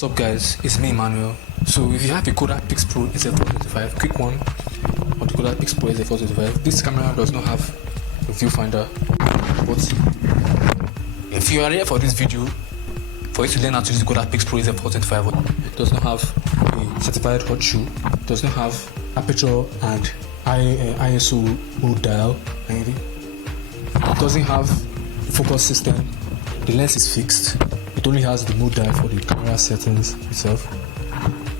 What's up guys, it's me Emmanuel. So if you have a Kodak Pixpro Az425, quick one on the Kodak Pixpro Az425. This camera does not have a viewfinder, but if you are here for this video, for you to learn how to use the Kodak Pixpro Az425, it does not have a certified hot shoe, it does not have aperture and ISO mode dial, maybe. It doesn't have focus system, the lens is fixed. It only has the mode dial for the camera settings itself.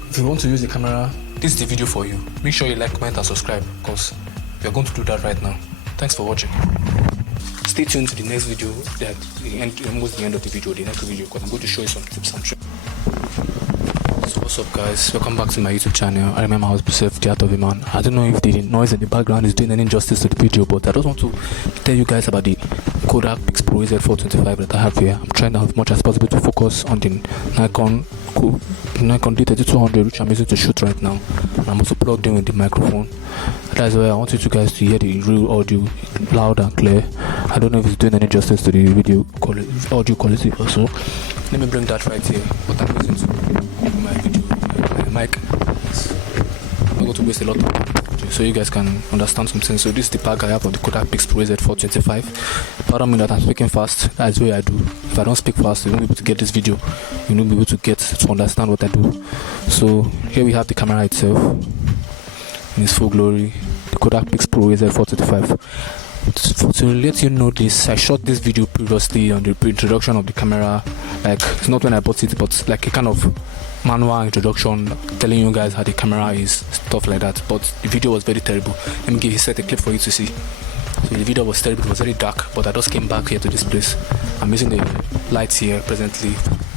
If you want to use the camera, this is the video for you. Make sure you like, comment and subscribe because we are going to do that right now. Thanks for watching. Stay tuned to the next video, almost the end of the video, because I'm going to show you some tips and tricks. So what's up guys, welcome back to my YouTube channel. I remember I was the Art of a Man. I don't know if the noise in the background is doing any justice to the video, but I just want to tell you guys about the Kodak Pixpro Az425 that I have here. I'm trying as much as possible to focus on the Nikon D3200, which I'm using to shoot right now. And I'm also plugged in with the microphone. That's why I want you guys to hear the real audio loud and clear. I don't know if it's doing any justice to the video quality, audio quality also. Let me bring that right here. What I'm using to my video, my mic. I'm not going to waste a lot of time so you guys can understand something. So this is the pack I have on the Kodak Pixpro Az425. Pardon me that I'm speaking fast. That's the way I do. If I don't speak fast, you won't be able to get this video. You won't be able to understand what I do. So here we have the camera itself in its full glory, the Kodak Pixpro Az425. To let you know this, I shot this video previously on the introduction of the camera. Like, it's not when I bought it, but like a kind of manual introduction telling you guys how the camera is, stuff like that. But the video was very terrible. Let me give you a clip for you to see. So the video was terrible, it was very dark, but I just came back here to this place. I'm using the lights here presently.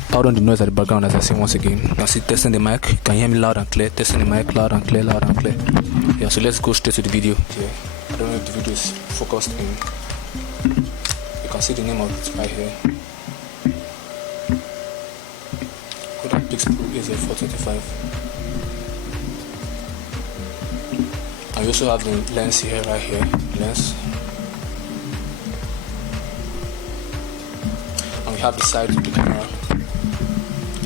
Pardon the noise at the background as I say once again. You can see testing the mic, you can hear me loud and clear, testing the mic loud and clear, loud and clear. Yeah, so let's go straight to the video. Yeah. I don't know if the video is focused in. You can see the name of it right here. Kodak Pixpro Az425. And we also have the lens here, right here. Lens. And we have the side of the camera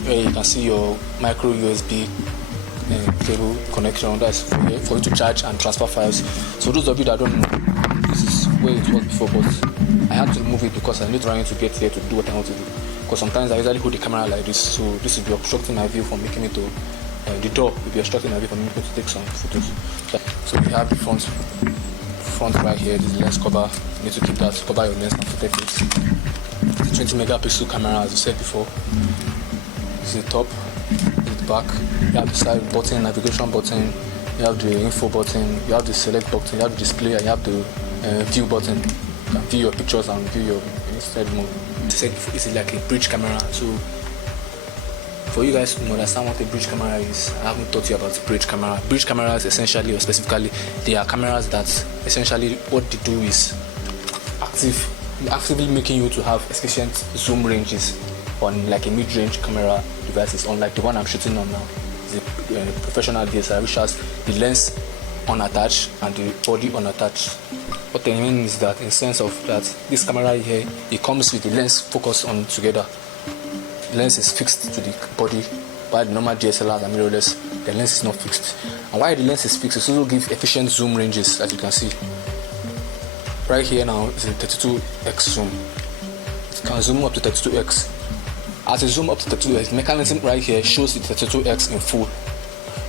where you can see your micro USB cable connection. That's for you to charge and transfer files. So those of you that don't know, this is where it was before, but I had to remove it because I need trying to get here to do what I want to do. Because sometimes I usually hold the camera like this, so this will be obstructing my view from making it to the door will be obstructing my view from making it to take some photos. So we have the front right here. This is the lens cover. You need to keep that, cover your lens and protect it. It's a 20 megapixel camera, as I said before. This is the top. Back, you have the side button, navigation button, you have the info button, you have the select button, you have the display, and you have the view button. You can view your pictures and view your inside mode. It's like a bridge camera. So for you guys to understand what a bridge camera is, I haven't taught you about the bridge camera. Bridge cameras essentially, or specifically, they are cameras that essentially what they do is actively making you to have efficient zoom ranges on like a mid-range camera devices, unlike the one I'm shooting on now. It's a professional DSLR which has the lens unattached and the body unattached. What I mean is that in sense of that this camera here, it comes with the lens focused on together. The lens is fixed to the body, while the normal DSLR and mirrorless, the lens is not fixed. And while the lens is fixed, it also gives efficient zoom ranges, as you can see. Right here now is a 32x zoom. It can zoom up to 32x. As you zoom up to 32x, mechanism right here shows the 32x in full.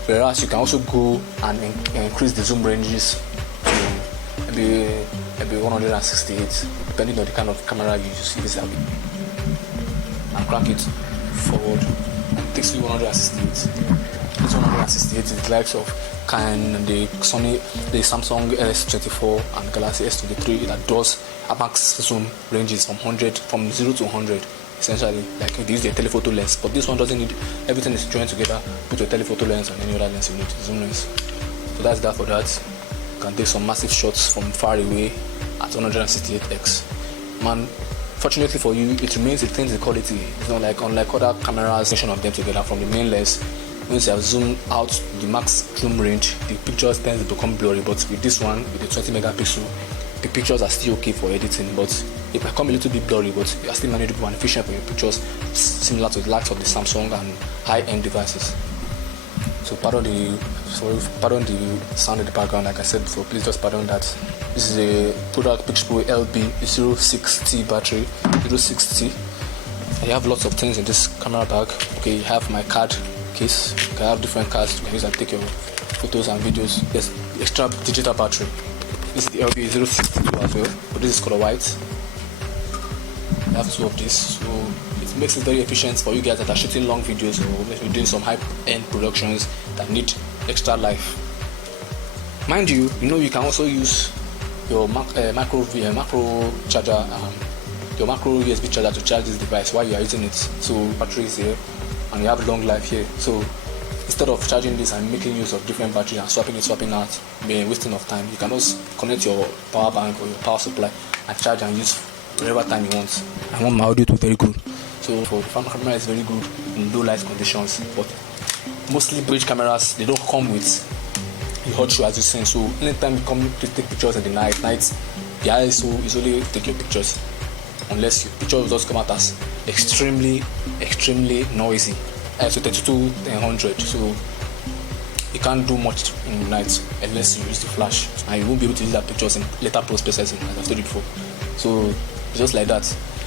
Whereas you can also go and increase the zoom ranges to maybe 168, depending on the kind of camera you use. If it's heavy, and crank it forward, and it takes you 168. It's 168 is the likes of Canon, the Sony, the Samsung S24 and Galaxy S23 that does a max zoom ranges from 0 to 100. Essentially, like they use the telephoto lens, but this one doesn't need, everything is joined together. Put your telephoto lens and any other lens you need, zoom lens. So that's that for that. You can take some massive shots from far away at 168x. Man, fortunately for you, it remains retains the quality. It's not like unlike other cameras, of them together from the main lens. Once you have zoomed out the max zoom range, the pictures tend to become blurry. But with this one, with the 20 megapixel, the pictures are still okay for editing, but it might come a little bit blurry, but you are still manageable and efficient for your pictures, similar to the likes of the Samsung and high-end devices. So pardon the sound in the background, like I said before, please just pardon that. This is a Kodak Pixpro LB06T battery, 06T. I have lots of things in this camera bag. Okay, you have my card case. You can have different cards you can use and take your photos and videos. There's extra digital battery. This is the LB06T as well, but this is color white. I have two of these, so it makes it very efficient for you guys that are shooting long videos or maybe doing some high-end productions that need extra life. Mind you, you can also use your macro charger, your macro USB charger to charge this device while you are using it. So battery is here, and you have long life here. So instead of charging this and making use of different batteries and swapping out, being wasting of time, you can just connect your power bank or your power supply and charge and use whatever time you want. I want my audio to be very good, so for the front camera is very good in low light conditions, but mostly bridge cameras, they don't come with the hot shoe as you see. So anytime you come to take pictures in the night, the ISO is only take your pictures, unless your pictures just come out as extremely noisy. ISO 3200, so you can't do much in the night unless you use the flash, and you won't be able to use that pictures in later post processing, as I've told you before. So it's just like that.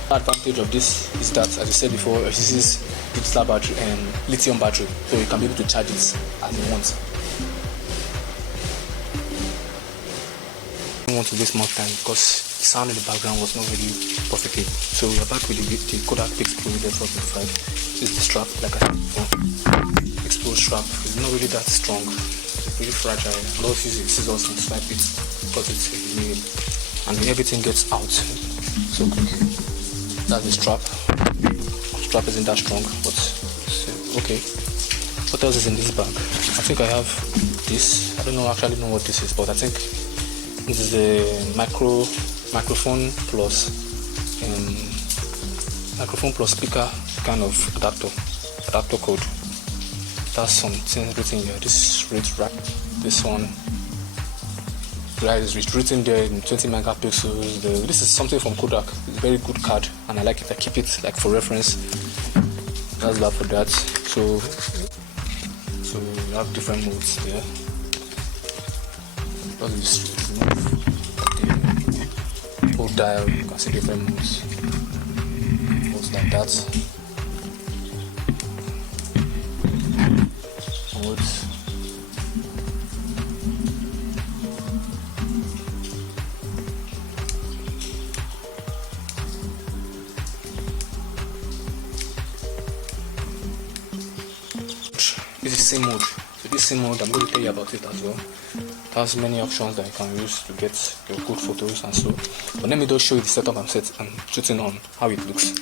The advantage of this is that, as I said before, it uses digital battery and lithium battery, so you can be able to charge it as you want. I don't want to waste more time because the sound in the background was not really perfect. So we're back with the Kodak Pixpro Az425. This is the strap, like I said before. Pixpro strap is not really that strong. It's really fragile. I love using scissors and swipe it, cut it, and then everything gets out so quick. That's the strap. The strap isn't that strong, but okay. What else is in this bag? I think I have this. I don't actually know what this is, but I think this is a microphone plus speaker kind of adapter code. That's something written here. This is right. This one. It's written there in 20 megapixels. This is something from Kodak. It's a very good card, and I like it. I keep it like for reference. That's that for that. So you have different modes there. The whole dial, you can see different modes. Modes like that. Modes. This is same mode. So this same mode, I'm going to tell you about it as well. It has many options that you can use to get your good photos and so. But let me just show you the setup I'm shooting on, how it looks.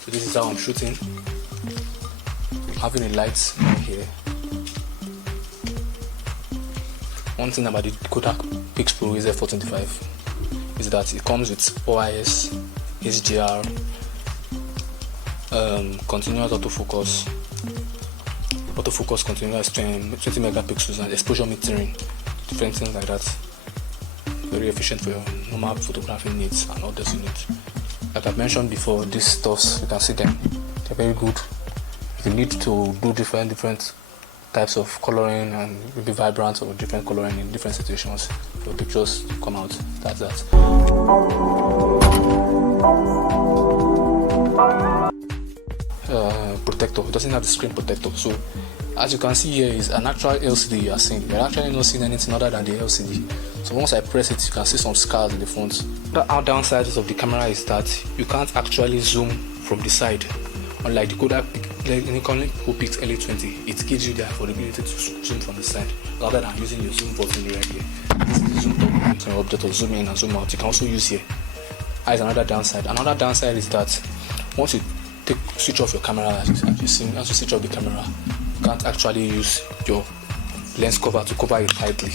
So this is how I'm shooting. I'm having a light here. One thing about the Kodak Pixpro Az425 is that it comes with OIS, HDR, continuous autofocus continuous 20 megapixels, and exposure metering, different things like that. Very efficient for your normal photography needs and others you need. Like I've mentioned before, these stuffs, you can see them, they're very good. If you need to do different types of coloring and maybe vibrant or different coloring in different situations, your pictures come out. That's that. Protector. It doesn't have the screen protector. So as you can see here is an actual LCD you are seeing. You're actually not seeing anything other than the LCD. So once I press it, you can see some scars in the front. The downsides of the camera is that you can't actually zoom from the side. Unlike the Kodak Nikon Coolpix LA20, it gives you the affordability to zoom from the side rather than using your zoom button right here. This is the zoom button. So your object will zoom in and zoom out. You can also use here. That is another downside. Another downside is that once you switch off your camera, as you switch off the camera, you can't actually use your lens cover to cover it tightly.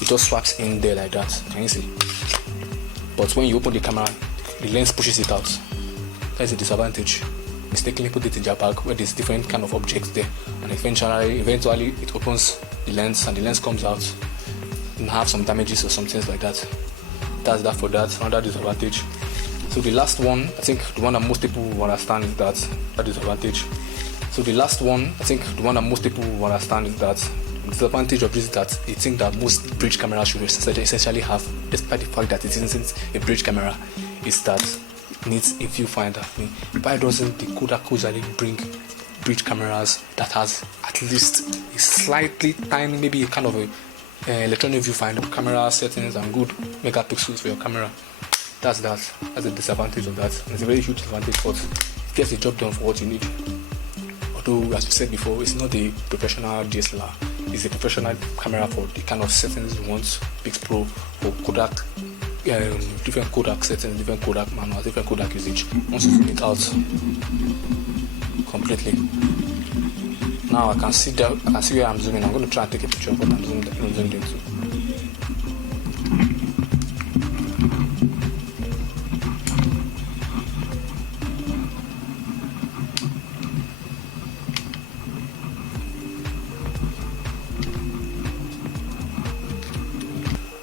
It just swaps in there like that. Can you see? But when you open the camera, the lens pushes it out. That's a disadvantage. Mistakenly put it in your bag where there's different kind of objects there, and eventually it opens the lens and the lens comes out. have some damages or some things like that. That's that for that. Another disadvantage. So the last one, I think the one that most people will understand is that disadvantage. So the last one, I think the one that most people will understand is that the disadvantage of this is that I think that most bridge cameras should essentially have, despite the fact that it isn't a bridge camera, is that it needs a viewfinder. Why doesn't the Kodak usually bring bridge cameras that has at least a slightly tiny, maybe a kind of a electronic viewfinder, camera settings and good megapixels for your camera? That's the disadvantage of that, and it's a very huge advantage, but it gets the job done for what you need. Although, as we said before, it's not a professional DSLR, it's a professional camera for the kind of settings you want. Pixpro or Kodak, different Kodak settings, different Kodak manuals, different Kodak usage. Once you zoom it out completely, now I can see where I'm zooming. I'm going to try and take a picture of what I'm zoomed into.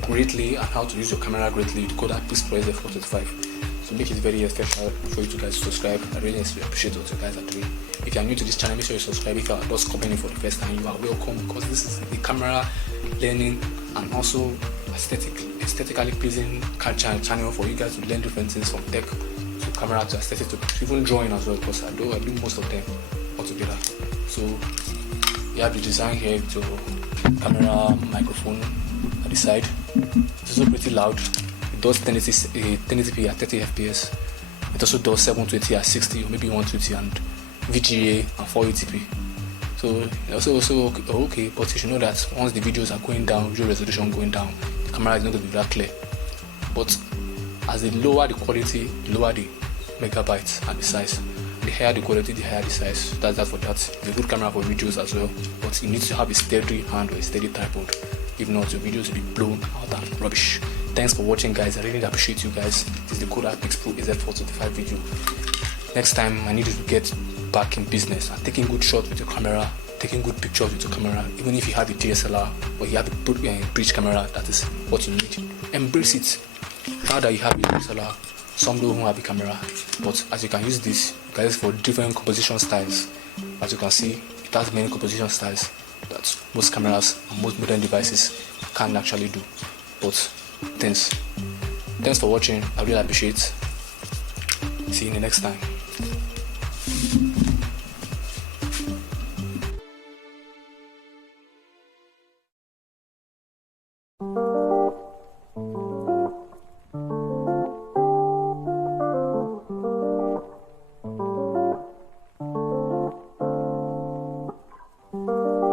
Greatly, and how to use your camera greatly with Kodak Pixpro Az425. So make it very essential for you to guys subscribe. I really appreciate what you guys are doing. If you are new to this channel, make sure you subscribe. If you are just coming in for the first time, you are welcome, because this is a camera learning and also aesthetically pleasing channel for you guys to learn different things, from tech to camera to aesthetic to even drawing as well, because I do most of them all together. So you have the design here with your camera microphone at the side. It's also pretty loud. It does 1080p at 30 fps. It also does 720 at 60 or maybe 120 and VGA and 480p. So it's also okay, but you should know that once the videos are going down, visual resolution going down, the camera is not going to be that clear. But as they lower the quality, the lower the megabytes and the size. The higher the quality, the higher the size. That's that for that. It's a good camera for videos as well, but you need to have a steady hand or a steady tripod. If not, your videos will be blown out and rubbish. Thanks for watching, guys. I really appreciate you guys. This is the Kodak Pixpro Az425 video. Next time, I need you to get back in business and taking good shots with your camera, taking good pictures with your camera. Even if you have a DSLR or you have a bridge camera, that is what you need. Embrace it. Now that you have a DSLR, some don't have a camera, but as you can use this, guys, for different composition styles. As you can see, it has many composition styles that most cameras and most modern devices can't actually do. But thanks for watching. I really appreciate it. See you in the next time.